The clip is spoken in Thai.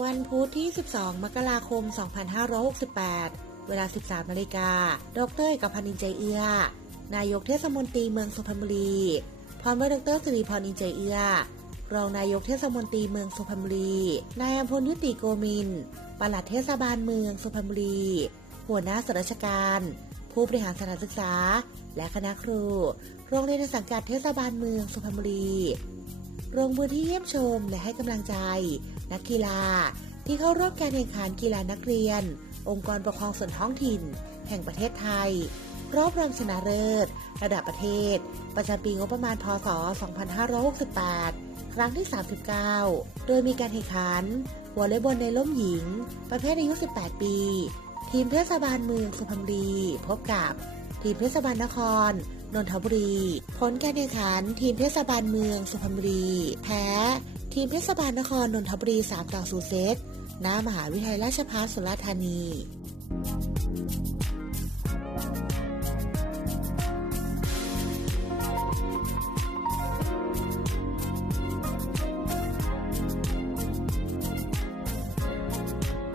วันพุธที่ 12 มกราคม 2568 เวลา 13นาฬิกา ดรเอกพันธ์อินใจเอื้อ นายกเทศมนตรีเมืองสุพรรณบุรี พร้อมด้วยดรสิริพรอินใจเอื้อ รองนายกเทศมนตรีเมืองสุพรรณบุรี นายอำพลยุติโกมินปลัดเทศบาลเมืองสุพรรณบุรี หัวหน้าส่วนราชการ ผู้บริหารสถานศึกษา และคณะครู โรงเรียนในสังกัดเทศบาลเมืองสุพรรณบุรี ลงพื้นที่เยี่ยมชมและให้กำลังใจ นักกีฬา ที่เข้าร่วมการแข่งขันกีฬานักเรียน องค์กรปกครองส่วนท้องถิ่น แห่งประเทศไทย รอบรองชนะเลิศ ระดับประเทศ ประจำปีงบประมาณพศ 2568 ครั้งที่ 39 โดยมีการแข่งขันวอลเลย์บอลในร่มหญิง ประเภทอายุ 18 ปี ทีมเทศบาลเมืองสุพรรณบุรีพบกับ ทีมเทศบาลนคร นนทบุรี ผลการแข่งขัน ทีมเทศบาลเมืองสุพรรณบุรี แพ้ ทีมเทศบาลนครนนทบุรี3ต่อ0เซตณมหาวิทยาลัยราชภัฏสุราษฎร์ธานี